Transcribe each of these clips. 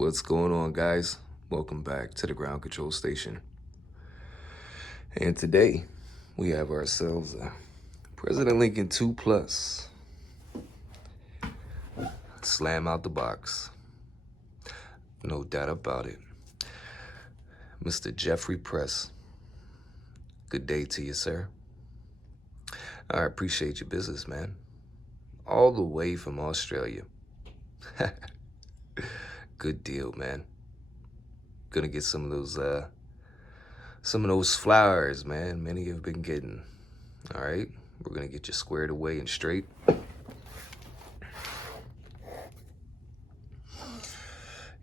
What's going on, guys? Welcome back to the ground control station. And today we have ourselves a President Lincoln 2 Plus. Slam out the box. No doubt about it. Mr. Jeffrey Press. Good day to you, sir. I appreciate your business, man. All the way from Australia. Good deal, man. Gonna get some of those flowers, man. Many have been getting. All right, we're gonna get you squared away and straight.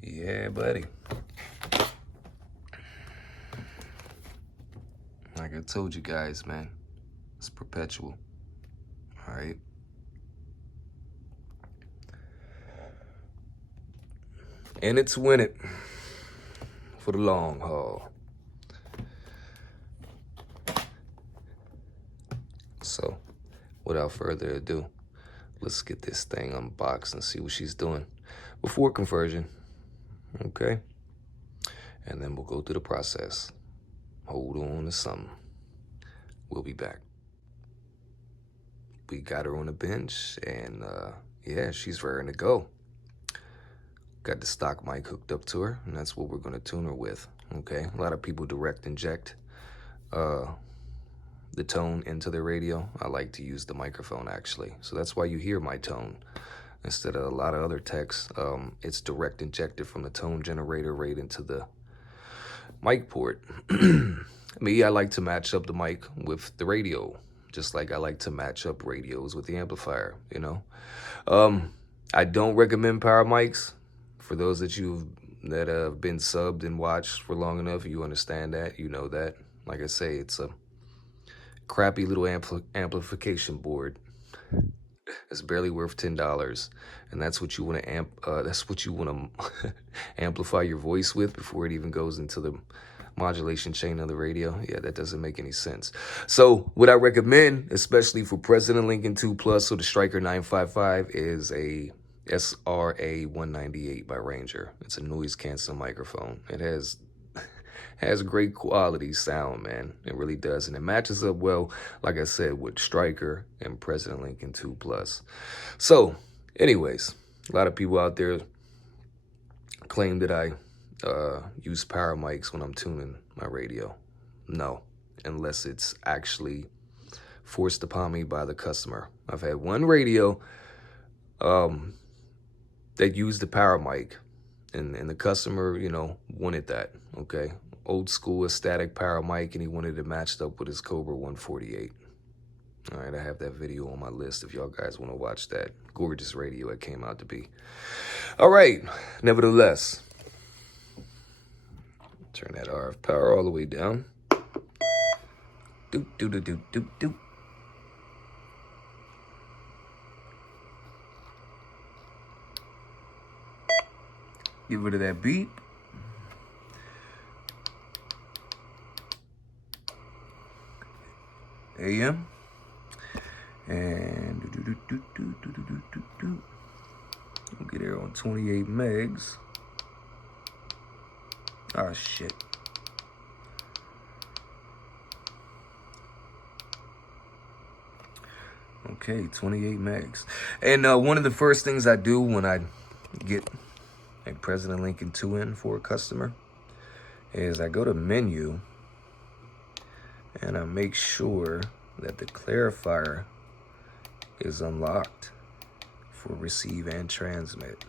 Yeah, buddy. Like I told you guys, man, it's perpetual. All right. And it's win it for the long haul. So, without further ado, let's get this thing unboxed and see what she's doing before conversion, okay? And then we'll go through the process. Hold on to something. We'll be back. We got her on the bench, and yeah, she's raring to go. Got the stock mic hooked up to her, and that's what we're gonna tune her with, okay? A lot of people direct inject the tone into the radio. I like to use the microphone, actually. So that's why you hear my tone. Instead of a lot of other texts, it's direct injected from the tone generator right into the mic port. Me, I like to match up the mic with the radio, just like I like to match up radios with the amplifier, you know? I don't recommend power mics. For those that have been subbed and watched for long enough, you understand that, you know that. Like I say, it's a crappy little amplification board. It's barely worth $10, and that's what you want to amplify your voice with before it even goes into the modulation chain of the radio. Yeah, that doesn't make any sense. So what I recommend, especially for President Lincoln 2 Plus or the Striker 955, is a SRA 198 by Ranger. It's a noise canceling microphone. It has great quality sound, man. It really does. And it matches up well, like I said, with Striker and President Lincoln 2 Plus. So, anyways, a lot of people out there claim that I use power mics when I'm tuning my radio. No, unless it's actually forced upon me by the customer. I've had one radio that used the power mic, and the customer, you know, wanted that, okay? Old school, a static power mic, and he wanted it matched up with his Cobra 148. All right, I have that video on my list if y'all guys want to watch that. Gorgeous radio it came out to be. All right, nevertheless, turn that RF power all the way down. Doop, doop, doop, doop, doop, doop. Get rid of that beep. AM. And we'll get here on 28 megs. Oh, shit. Okay, 28 megs. And one of the first things I do when I get a President Lincoln 2 in for a customer is I go to menu and I make sure that the clarifier is unlocked for receive and transmit.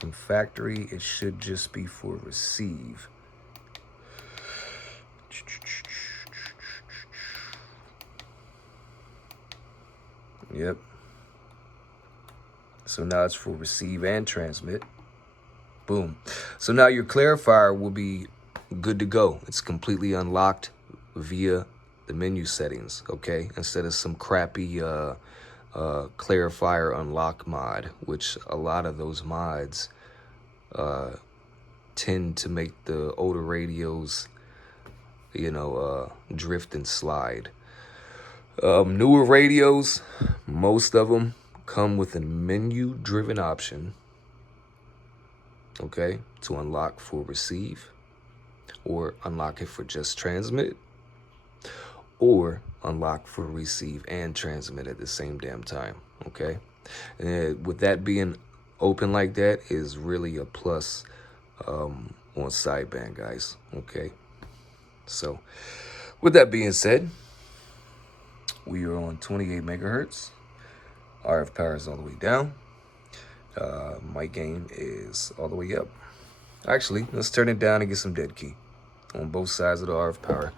From factory, it should just be for receive. Yep. So now it's for receive and transmit. Boom. So now your clarifier will be good to go. It's completely unlocked via the menu settings, okay? Instead of some crappy clarifier unlock mod, which a lot of those mods tend to make the older radios, you know, drift and slide. Newer radios, most of them come with a menu-driven option okay, to unlock for receive, or unlock it for just transmit, or unlock for receive and transmit at the same damn time, okay? And with that being open like that is really a plus on sideband, guys, okay? So with that being said, we are on 28 megahertz. RF power is all the way down. Mic gain is all the way up. Actually, let's turn it down and get some dead key on both sides of the RF power.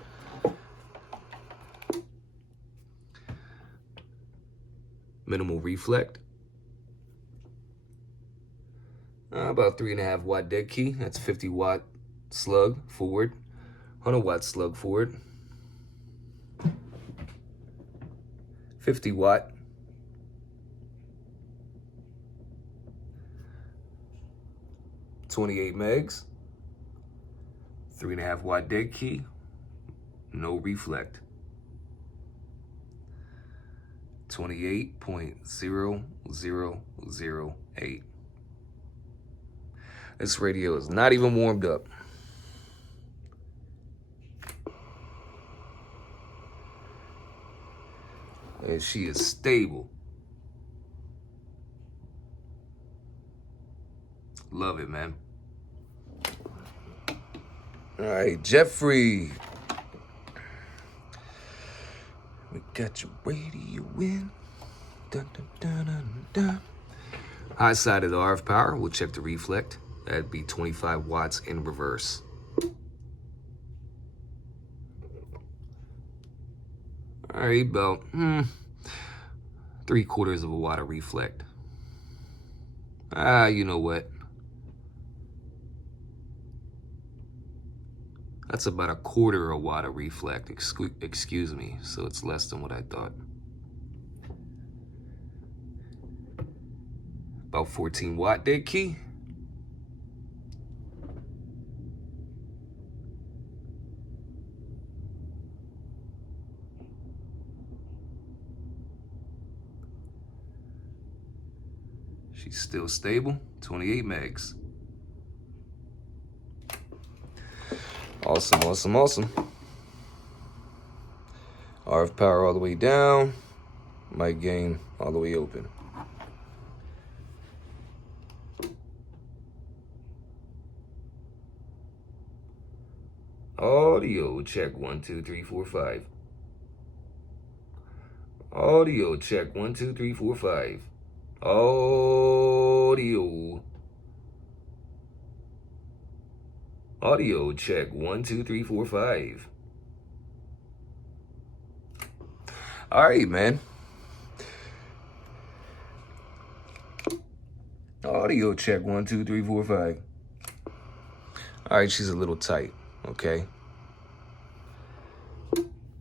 Minimal reflect. About 3.5 watt dead key. That's 50 watt slug forward, 100 watt slug forward, 50 watt, 28 megs, 3.5 watt dead key, no reflect, 28.0008. This radio is not even warmed up. And she is stable. Love it, man. All right, Jeffrey. We got your radio in. Dun, dun, dun, dun, dun. High side of the RF power, we'll check the reflect. That'd be 25 watts in reverse. All right, about 3/4 of a watt of reflect. You know what? That's about 1/4 a watt of reflect, excuse me, so it's less than what I thought. About 14 watt dead key. She's still stable, 28 megs. Awesome, awesome, awesome. RF power all the way down. Mic gain all the way open. Audio check 1 2 3 4 5. Audio check 1 2 3 4 5. Audio. Audio check 1 2 3 4 5. All right, man. Audio check 1 2 3 4 5. All right, she's a little tight. Okay.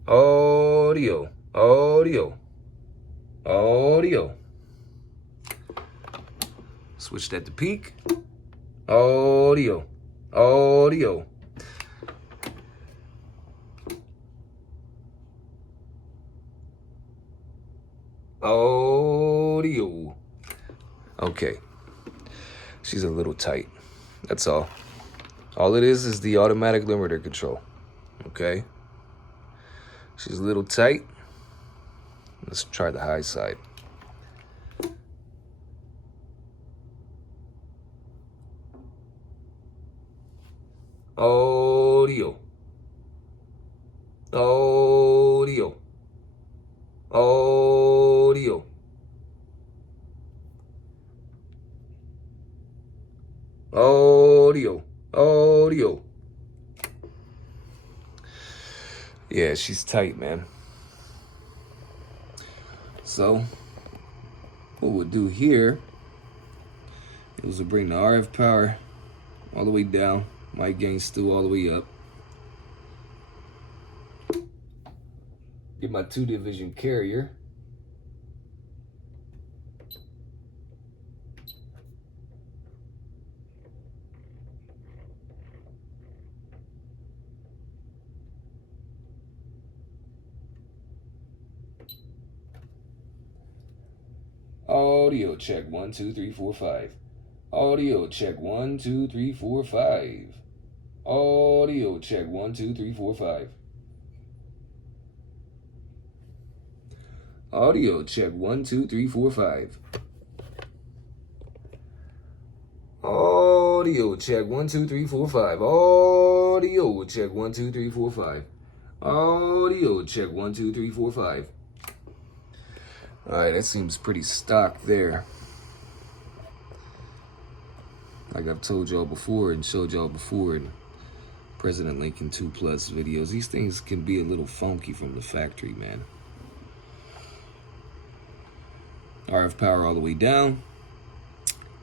Audio. Audio. Audio. Switch that to peak. Audio. Audio. Audio. Okay. She's a little tight. That's all. All it is the automatic limiter control. Okay. She's a little tight. Let's try the high side. Audio. Audio. Audio. Audio. Audio. Yeah, she's tight, man. So, what we'll do here is we'll bring the RF power all the way down. Mic gain still all the way up. Get my 2-division carrier. Audio check 1 2 3 4 5. Audio check 1, 2, 3, 4, 5. Audio check 1, 2, 3, 4, 5. Audio check 1, 2, 3, 4, 5. Audio check 1, 2, 3, 4, 5. Audio check 1, 2, 3, 4, 5. Audio check 1, 2, 3, 4, 5. All right, that seems pretty stock there. Like I've told y'all before and showed y'all before in President Lincoln 2 Plus videos, these things can be a little funky from the factory, man. RF power all the way down,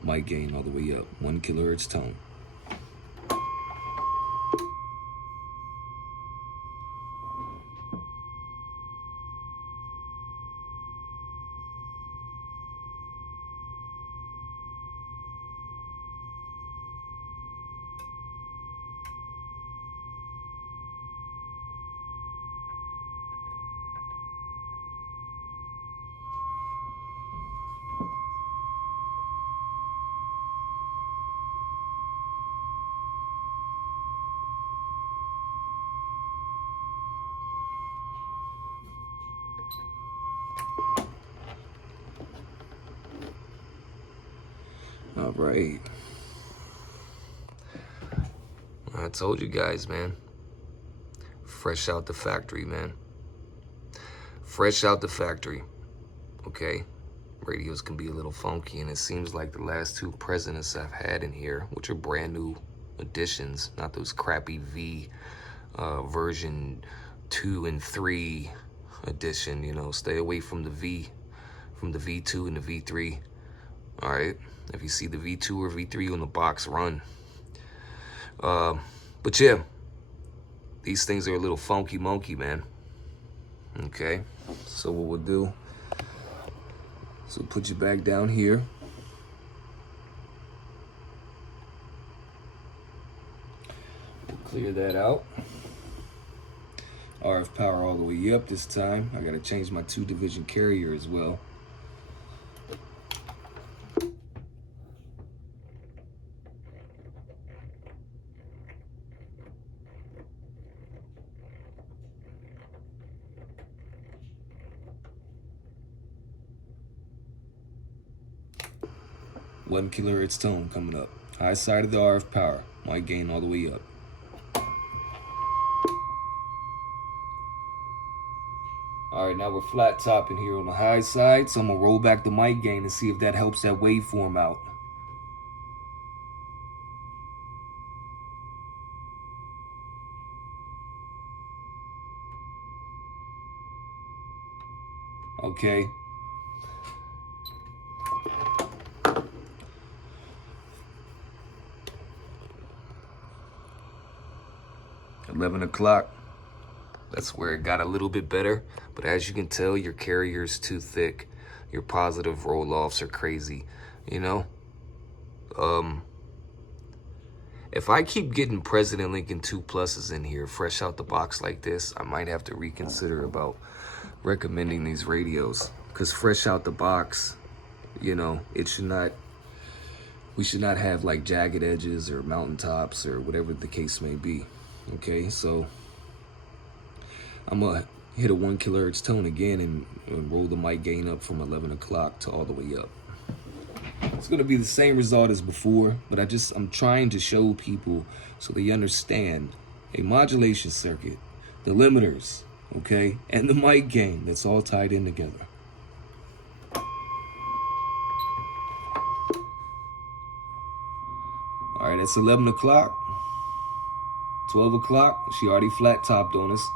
mic gain all the way up, 1 kilohertz tone. All right. I told you guys, man. Fresh out the factory, man. Fresh out the factory. Okay? Radios can be a little funky, and it seems like the last 2 presidents I've had in here, which are brand new additions, not those crappy V version 2 and 3 edition, you know. Stay away from the V2 and the V3. All right? If you see the V2 or V3 on the box, run. But yeah, these things are a little funky monkey, man. Okay, so what we'll do, so we'll put you back down here. We'll clear that out. RF power all the way up this time. I gotta change my 2-division carrier as well. One kilohertz tone coming up. High side of the RF power. Mic gain all the way up. All right, now we're flat topping here on the high side, so I'm gonna roll back the mic gain and see if that helps that waveform out. Okay. 11 o'clock. That's where it got a little bit better. But as you can tell, your carrier's too thick. Your positive roll-offs are crazy, you know? If I keep getting President Lincoln 2 Pluses in here fresh out the box like this, I might have to reconsider about recommending these radios. Because fresh out the box, you know, we should not have like jagged edges or mountaintops or whatever the case may be. Okay, so I'm gonna hit a 1 kilohertz tone again and roll the mic gain up from 11 o'clock to all the way up. It's gonna be the same result as before, but I'm trying to show people so they understand a modulation circuit, the limiters, okay, and the mic gain, that's all tied in together. All right, that's 11 o'clock. 12 o'clock, she already flat topped on us.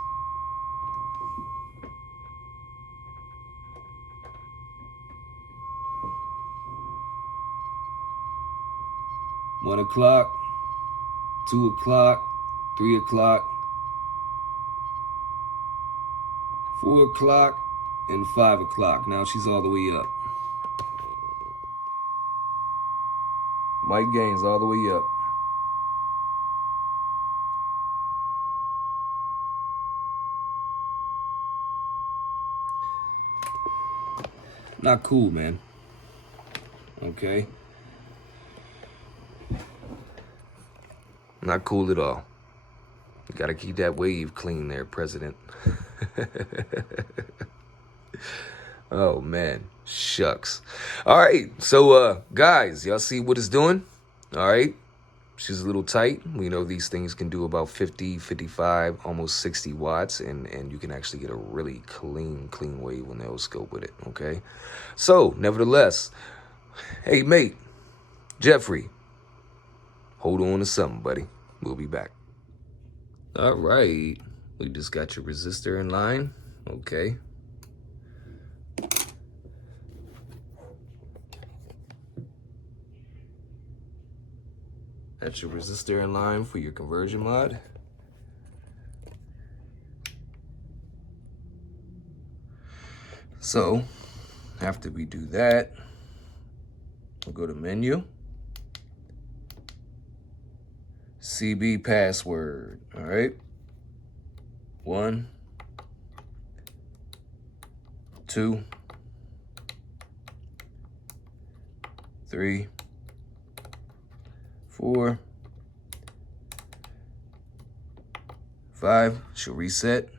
One o'clock, 2 o'clock, 3 o'clock, 4 o'clock, and 5 o'clock. Now she's all the way up. Mic gains all the way up. Not cool, man. Okay. Not cool at all. You gotta keep that wave clean there, President. Oh, man. Shucks. All right. So, guys, y'all see what it's doing? All right. She's a little tight. We know these things can do about 50, 55, almost 60 watts, and you can actually get a really clean wave on the O-scope with it, okay? So, nevertheless, hey, mate, Jeffrey, hold on to something, buddy. We'll be back. All right. We just got your resistor in line, okay? That's your resistor in line for your conversion mod. So, after we do that, we'll go to menu, CB password, all right? 1, 2, 3, 4, 5, she'll reset,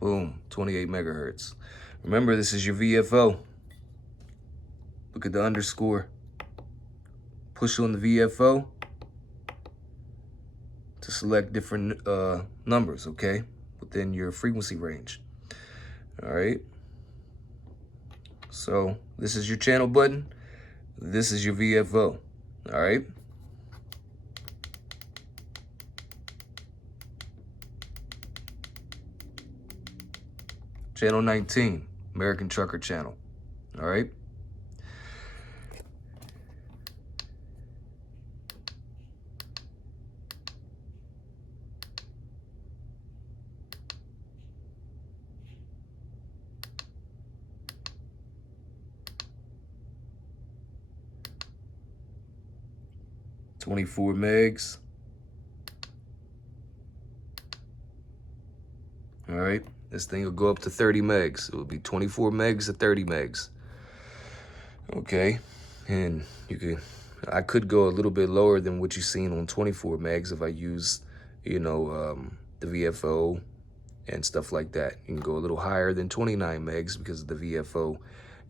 boom, 28 megahertz. Remember, this is your VFO. Look at the underscore. Push on the VFO to select different numbers, okay, within your frequency range. All right. So this is your channel button. This is your VFO. All right. Channel 19, American Trucker Channel. All right. $24 megs. All right. This thing will go up to 30 megs. It will be 24 megs to 30 megs. Okay. And I could go a little bit lower than what you've seen on 24 megs if I use, the VFO and stuff like that. You can go a little higher than 29 megs because of the VFO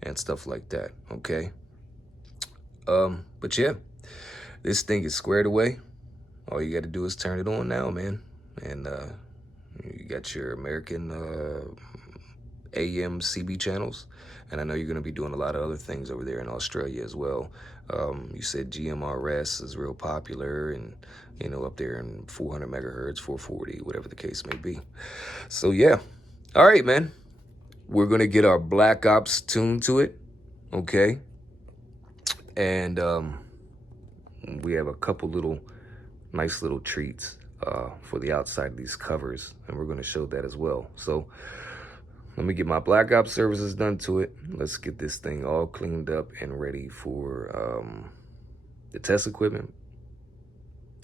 and stuff like that. Okay. But yeah, this thing is squared away. All you got to do is turn it on now, man. And, you got your American AM CB channels, and I know you're going to be doing a lot of other things over there in Australia as well. You said GMRS is real popular, and up there in 400 megahertz, 440, whatever the case may be. So yeah, all right, man. We're going to get our Black Ops tuned to it, okay? And we have a couple nice little treats for the outside of these covers, and we're going to show that as well. So let me get my Black Ops services done to it. Let's get this thing all cleaned up and ready for the test equipment,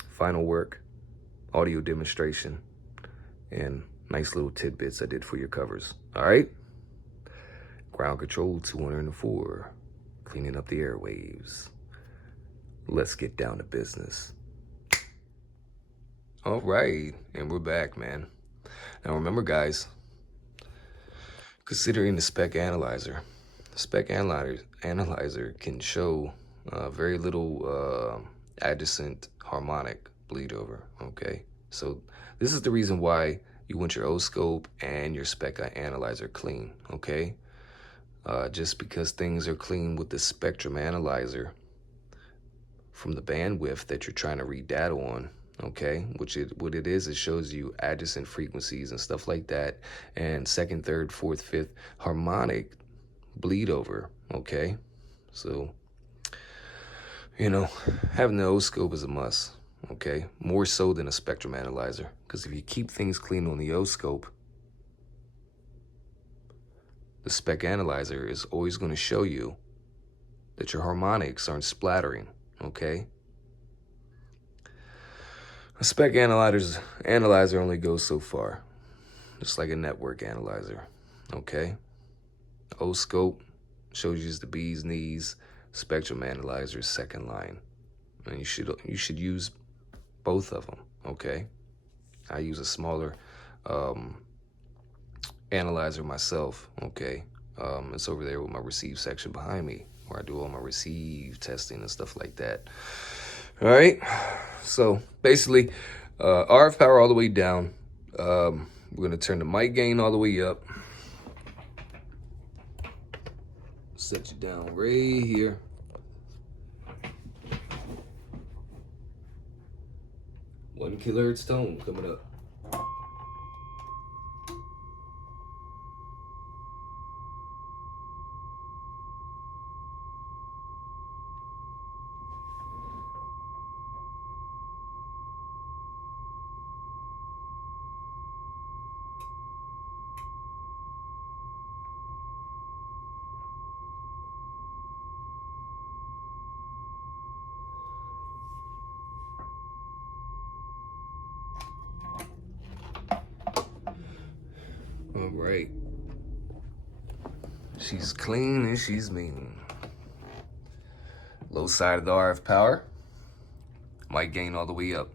final work, audio demonstration, and nice little tidbits I did for your covers. All right. Ground control 204, cleaning up the airwaves. Let's get down to business. All right, and we're back, man. Now remember, guys, considering the spec analyzer, can show very little adjacent harmonic bleed over, okay? So this is the reason why you want your O-scope and your spec analyzer clean, okay? Just because things are clean with the spectrum analyzer from the bandwidth that you're trying to read data on, okay, what it is, it shows you adjacent frequencies and stuff like that, and second, third, fourth, fifth harmonic bleed over, okay? So, having the O-scope is a must, okay? More so than a spectrum analyzer, because if you keep things clean on the O-scope, the spec analyzer is always going to show you that your harmonics aren't splattering, okay? A spec analyzer only goes so far, just like a network analyzer, okay? O-scope shows you the bee's knees, spectrum analyzer is second line. And you should use both of them, okay? I use a smaller analyzer myself, okay? It's over there with my receive section behind me, where I do all my receive testing and stuff like that. All right, so basically, RF power all the way down. We're gonna turn the mic gain all the way up. Set you down right here. 1 kilohertz tone coming up. All right. She's clean and she's mean. Low side of the RF power. Mic gain all the way up.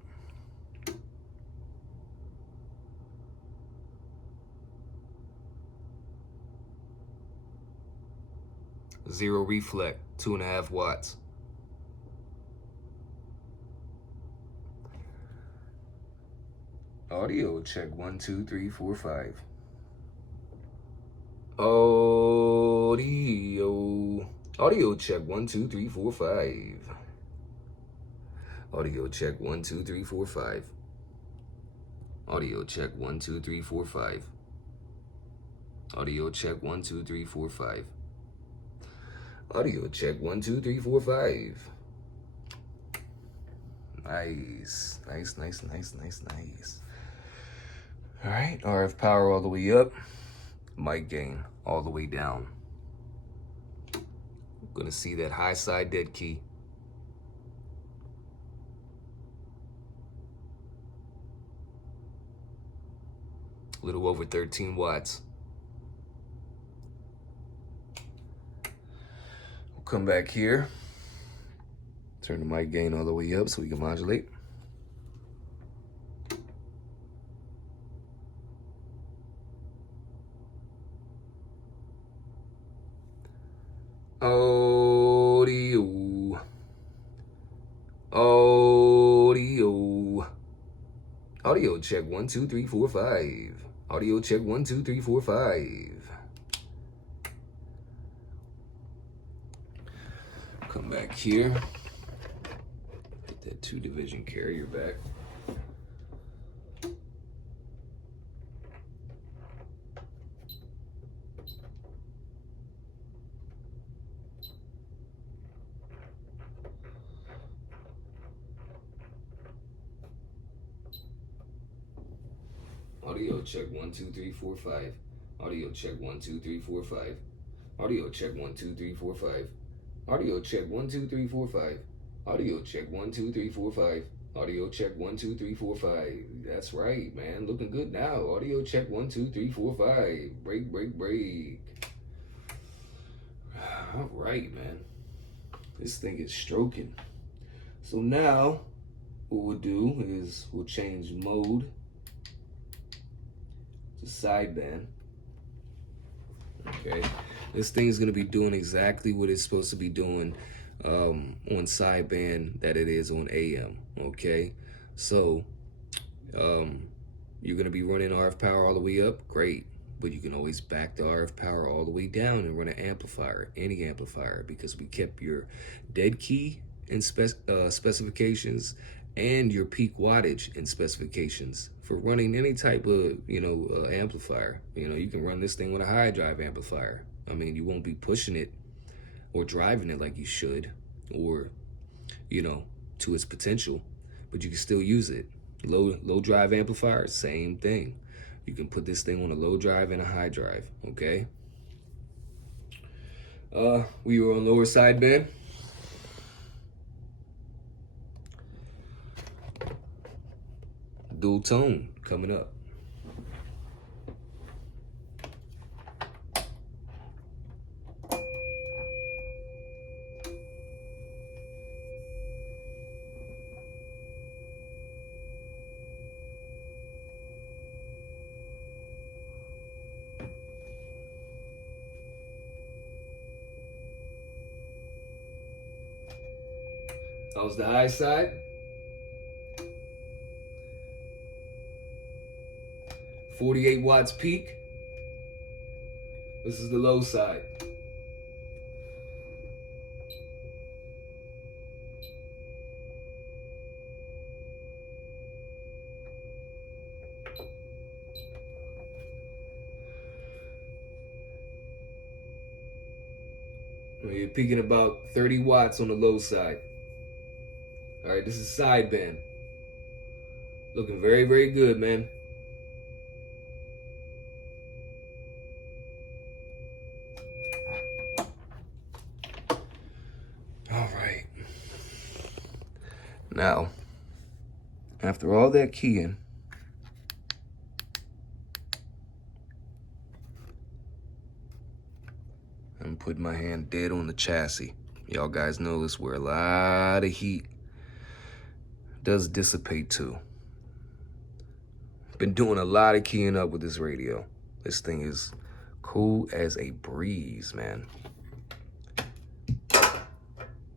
Zero reflect, 2.5 watts. Audio check 1, 2, 3, 4, 5. Audio check 1, 2, 3, 4, 5. Audio check 1, 2, 3, 4, 5. Audio check 1, 2, 3, 4, 5. Audio check 1, 2, 3, 4, 5. Audio check 1, 2, 3, 4, 5. Nice, nice, nice, nice, nice, nice. All right, RF power all the way up. Mic gain all the way down. Gonna see that high side dead key. A little over 13 watts. We'll come back here. Turn the mic gain all the way up so we can modulate. Audio. Audio. Audio check 1, 2, 3, 4, 5. Audio check 1, 2, 3, 4, 5. Come back here. Get that 2-division carrier back. Audio check 1, 2, 3, 4, 5. Audio check 1, 2, 3, 4, 5. Audio check 1, 2, 3, 4, 5. Audio check 1, 2, 3, 4, 5. Audio check 1, 2, 3, 4, 5. Audio check 1, 2, 3, 4, 5. That's right, man. Looking good now. Audio check 1, 2, 3, 4, 5. Break, break, break. All right, man. This thing is stroking. So now, what we'll do is we'll change mode to sideband. Okay, this thing is going to be doing exactly what it's supposed to be doing on sideband that it is on AM. Okay, so you're going to be running RF power all the way up, great, but you can always back the RF power all the way down and run an amplifier, any amplifier, because we kept your dead key in specifications and your peak wattage in specifications for running any type of, amplifier. You can run this thing with a high drive amplifier. I mean, you won't be pushing it or driving it like you should, or, to its potential, but you can still use it. Low drive amplifier, same thing. You can put this thing on a low drive and a high drive, okay? We were on lower sideband. Dual tone coming up. How's the high side? 48 watts peak. This is the low side. You're peaking about 30 watts on the low side. All right, this is sideband. Looking very, very good, man. All right. Now, after all that keying, I'm putting my hand dead on the chassis. Y'all guys know this where a lot of heat does dissipate too. Been doing a lot of keying up with this radio. This thing is cool as a breeze, man.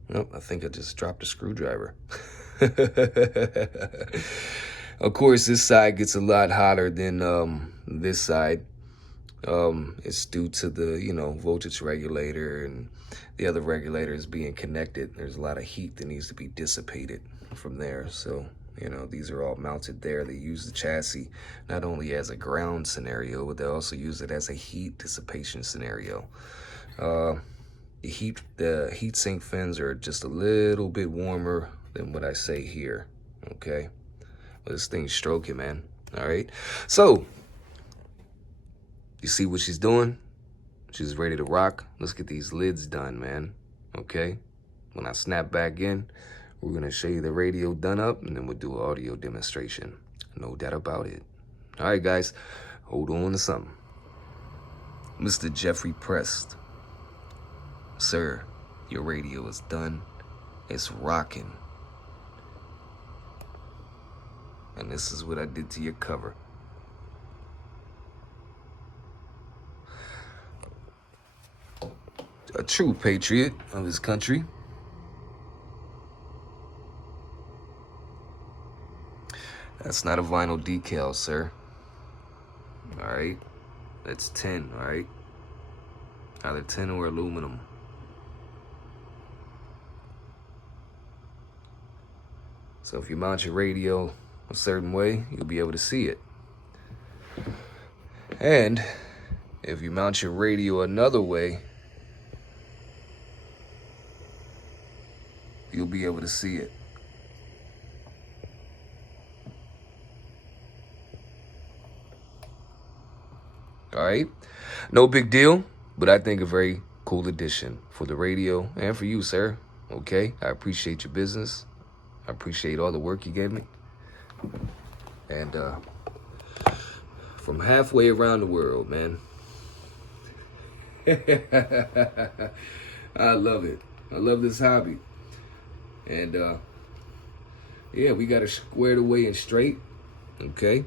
Nope, I think I just dropped a screwdriver. Of course, this side gets a lot hotter than this side. It's due to the, voltage regulator and the other regulators being connected. There's a lot of heat that needs to be dissipated from there. So, these are all mounted there. They use the chassis not only as a ground scenario, but they also use it as a heat dissipation scenario. The heat sink fins are just a little bit warmer than what I say here, okay? But this thing's stroking, man, all right? So, you see what she's doing? She's ready to rock. Let's get these lids done, man, okay? When I snap back in, we're gonna show you the radio done up, and then we'll do an audio demonstration. No doubt about it. All right, guys, hold on to something. Mr. Jeffrey Prest. Sir, your radio is done. It's rocking. And this is what I did to your cover. A true patriot of his country. That's not a vinyl decal, sir. All right? That's tin, all right? Either tin or aluminum. So if you mount your radio a certain way, you'll be able to see it. And if you mount your radio another way, you'll be able to see it. All right? No big deal, but I think a very cool addition for the radio and for you, sir. Okay? I appreciate your business. I appreciate all the work you gave me. And from halfway around the world, man. I love it. I love this hobby. And yeah, we got it squared away and straight. Okay?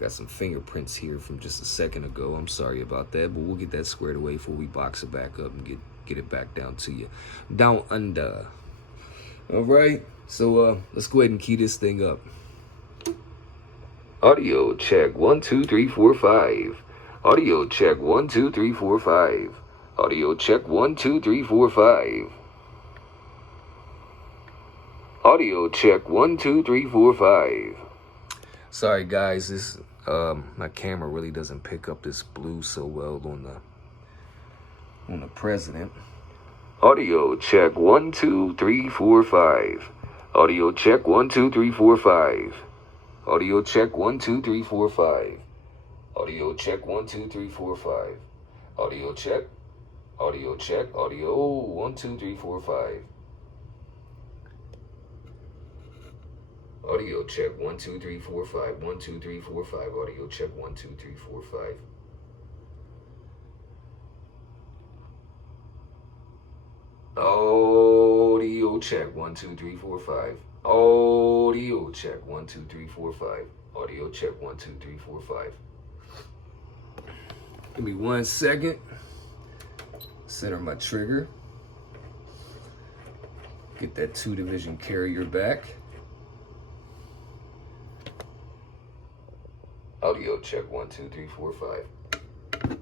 Got some fingerprints here from just a second ago. I'm sorry about that, but we'll get that squared away before we box it back up and get it back down to you. Down under. All right? So let's go ahead and key this thing up. Audio check 1 2 3 4 5. Audio check 1 2 3 4 5. Audio check 1 2 3 4 5. Audio check 1 2 3 4 5. Sorry guys, this my camera really doesn't pick up this blue so well on the president. Audio check 1 2 3 4 5. Audio check 1 2 3 4 5. Audio check 1 2 3 4 5. Audio check 1 2 3 4 5. Audio check. Audio check. Audio 1 2 3 4 5. Audio check 1 2 3 4 5. 1 2 3 4 5. Audio check 1 2 3 4 5. Audio check 1 2 3 4 5. Audio check 1 2 3 4 5. Audio check 1 2 3 4 5. Give me 1 second. Center my trigger. Get that 2-division carrier back. Audio check 1 2 3 4 5.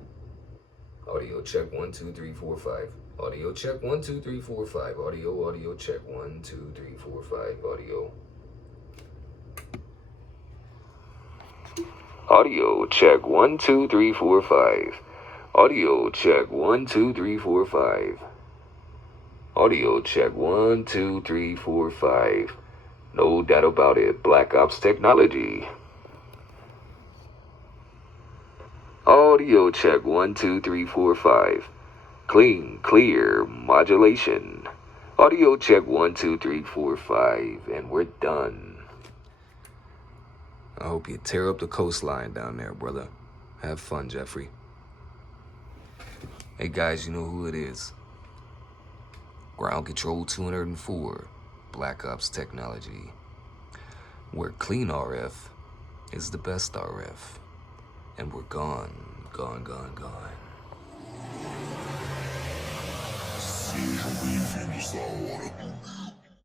Audio check 1 2 3 4 5. Audio check 1 2 3 4 5. Audio check 1 2 3 4 5. Audio check 1 2 3 4 5. Audio check 1 2 3 4 5. Audio check 1 2 3 4 5. No doubt about it. Black Ops technology. Audio check 1 2 3 4 5. Clean, clear, modulation. Audio check 1 2 3 4 5, and we're done. I hope you tear up the coastline down there, brother. Have fun, Jeffrey. Hey guys, you know who it is. Ground Control 204, Black Ops technology, where clean RF is the best RF. And we're gone. Seja bem-vindos à hora do